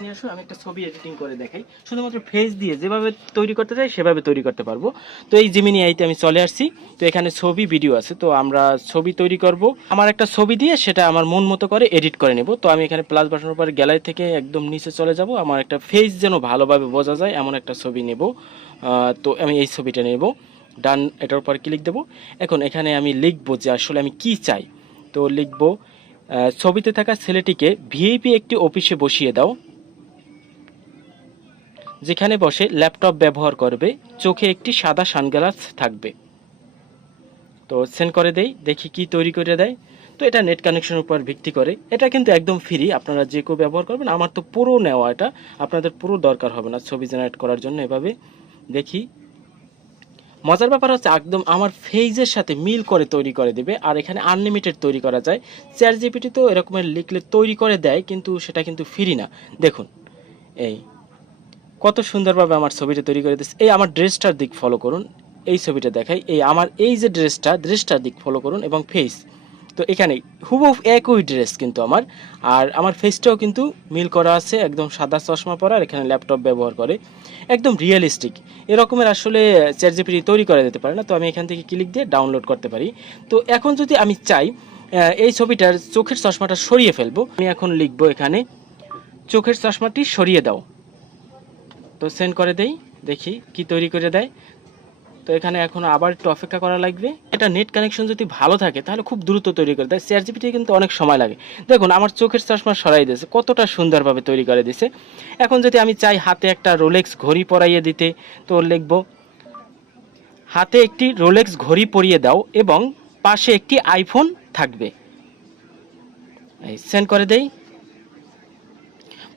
নিয়ে আসো, আমি একটা ছবি এডিটিং করে দেখাই। শুধুমাত্র ফেস দিয়ে যেভাবে তৈরি করতে চাই সেভাবে তৈরি করতে পারবো। তো এই জিমিনি আইতে আমি চলে আসছি। তো এখানে ছবি ভিডিও আছে, তো আমরা ছবি তৈরি করব। আমার একটা ছবি দিয়ে সেটা আমার মন মতো করে এডিট করে নেব। তো আমি এখানে প্লাস বাটনের উপর গ্যালারি থেকে একদম নিচে চলে যাব। আমার একটা ফেস যেন ভালোভাবে বোঝা যায় এমন একটা ছবি নেব। তো আমি এই ছবিটা নেব, ডান এটার উপর ক্লিক দেব। এখন এখানে আমি লিখবো যে আসলে আমি কি চাই। তো লিখবো, ছবিতে থাকা ছেলেটিকে ভিআইপি একটি অফিসে বসিয়ে দাও, যেখানে বসে ল্যাপটপ ব্যবহার করবে, চোখে একটি সাদা সানগ্লাস থাকবে। তো সেন্ড করে দেই, দেখি কি তৈরি করে দেয়। তো এটা নেট কানেকশনের উপর ভিত্তি করে, এটা কিন্তু একদম ফ্রি, আপনারা যে কেউ ব্যবহার করবেন। আমার তো পুরো নেওয়া, এটা আপনাদের পুরো দরকার হবে না ছবি জেনারেট করার জন্য। এভাবে দেখি, মজার ব্যাপার হচ্ছে একদম আমার ফেজের সাথে মিল করে তৈরি করে দেবে। আর এখানে আনলিমিটেড তৈরি করা যায়। চ্যাট জিপিটি তো এরকমের লিখলে তৈরি করে দেয়, কিন্তু সেটা কিন্তু ফ্রি না। দেখুন এই কত সুন্দরভাবে আমার ছবিটা তৈরি করে দিচ্ছে। এই আমার ড্রেসটার দিক ফলো করুন, এই ছবিটা দেখাই। এই আমার এই যে ড্রেসটার দিক ফলো করুন এবং ফেস। তো এখানে হুবহু একই ড্রেস কিন্তু আমার, আর আমার ফেসটাও কিন্তু মিল করা আছে। একদম সাদা চশমা পরা, আর এখানে ল্যাপটপ ব্যবহার করে, একদম রিয়েলিস্টিক। এরকমের আসলে চ্যাট জিপিটি তৈরি করে দিতে পারে না। তো আমি এখান থেকে ক্লিক দিয়ে ডাউনলোড করতে পারি। তো এখন যদি আমি চাই এই ছবিটার চোখের চশমাটা সরিয়ে ফেলবো, আমি এখন লিখবো এখানে চোখের চশমাটি সরিয়ে দাও। তো সেন্ড করে দেই, দেখি কি তৈরি করে দেয়। তো এখানে এখন আবার একটু অপেক্ষা করা লাগবে। এটা নেট কানেকশন যদি ভালো থাকে তাহলে খুব দ্রুত তৈরি করে দেয়। চ্যাট জিপিটি কিন্তু অনেক সময় লাগে। দেখুন আমার চোখের চশমা সরাই দিয়েছে, কতটা সুন্দরভাবে তৈরি করে দিয়েছে। এখন যদি আমি চাই হাতে একটা রোলেক্স ঘড়ি পরাইয়ে দিতে, তো লিখব হাতে একটি রোলেক্স ঘড়ি পরিয়ে দাও এবং পাশে একটি আইফোন থাকবে। এই সেন্ড করে দেই।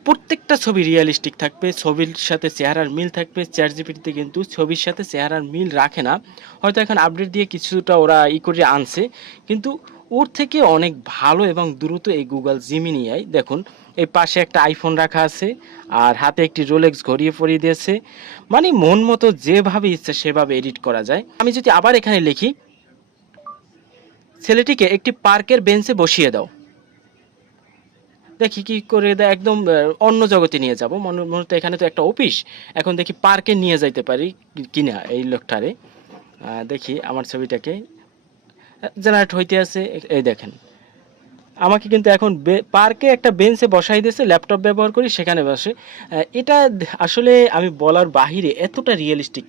প্রত্যেকটা ছবি রিয়েলিস্টিক থাকবে, ছবির সাথে চেহারার মিল থাকবে। চ্যাট জিপিটিতে কিন্তু ছবির সাথে চেহারার মিল রাখে না, হয়তো এখন আপডেট দিয়ে কিছুটা ওরা করে আনছে, কিন্তু ওর থেকে অনেক ভালো এবং দ্রুত এই গুগল জিমিনি আই। দেখুন এই পাশে একটা আইফোন রাখা আছে, আর হাতে একটি রোলেক্স ঘড়িয়ে পরিয়ে দিয়েছে। মানে মন মতো যেভাবে ইচ্ছে সেভাবে এডিট করা যায়। আমি যদি আবার এখানে লিখি ছেলেটিকে একটি পার্কের বেঞ্চে বসিয়ে দাও, দেখি কি করে দেয়। একদম অন্য জগতে নিয়ে যাব মনে মুহূর্তে। এখানে তো একটা অফিস, এখন দেখি পার্কে নিয়ে যাইতে পারি কিনা এই লোকটারে। দেখি আমার ছবিটাকে জেনারেট হইতে আছে। এই দেখেন আমাকে কিন্তু এখন পার্কে একটা বেঞ্চে বসাই দিয়েছে, ল্যাপটপ ব্যবহার করি সেখানে বসে। এটা আসলে আমি বলার বাহিরে, এতটা রিয়েলিস্টিক।